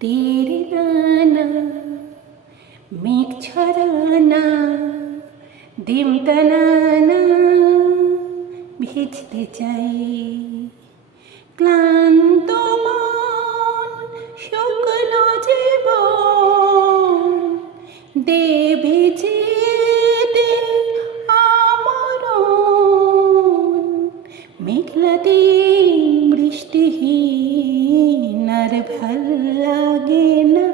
तेरे नाना मेघ ছড়ানা ডিম টানানা ভিজতে চাই ক্লান্ত মন শুকনো জীবন দে ভিজিয়ে দে আমরণ মেঘলা দিন বৃষ্টিহীন আর ভাল লাগে না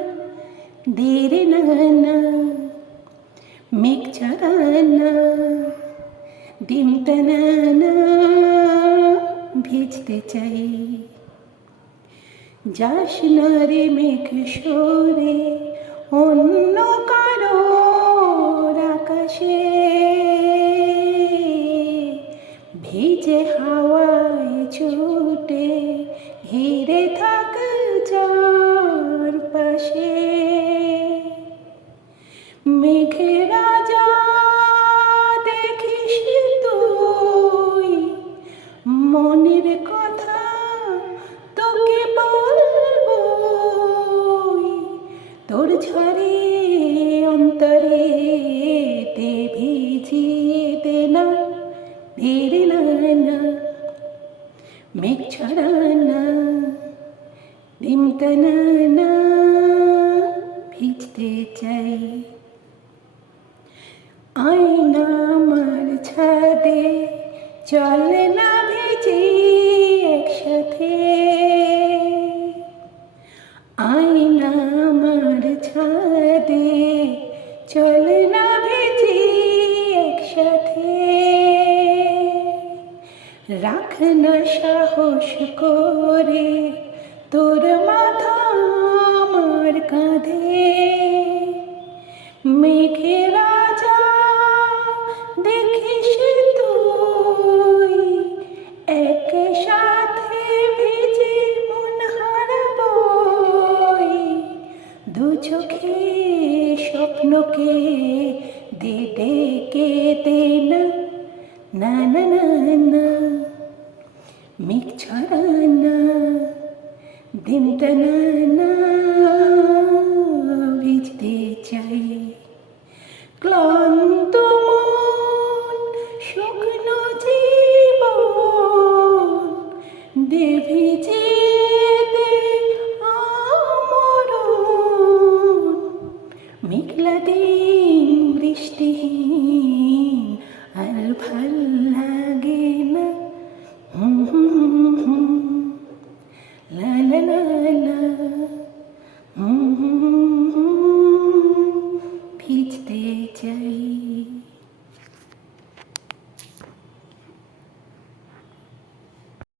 দেরে নানা মেঘ ছড়ানা ডিম টানানা ভিজতে চাই যাস না রে মেঘ সরে অন্য কারোর আকাশে ভিজে হাওয়ায় ছুটে ঘিরে থাক যার পাশে মেঘে রাজা দেখিস তুই মনের কথা তোকে বলবো তোর ঝরে অন্তরে তে ভিজিয়ে দে না ধীরে নানা মেঘ ছড়ানা ডিম টানানা ভিজতে চাই আয়না আমার ছাদে চলে না ভিজি একসাথে আয়না আমার ছাদে চলে না ভিজি একসাথে রাখ না সাহস করে তোর মাথা আমার কাঁধে মেঘে রাজা দেখিস তুই একসাথে ভিজে মন হারাবই দু চোখে স্বপ্নকে দে ডেকে দে না না না না না মেঘ ছড়ানা ডিম টানানা ভিজতে চাই ক্লান্ত মন শুকনো জীবন দে ভিজিয়ে দে আমরণ মেঘলা দিন বৃষ্টিহীন আর ভাল লাগে না la la la la ভিজতে চাই।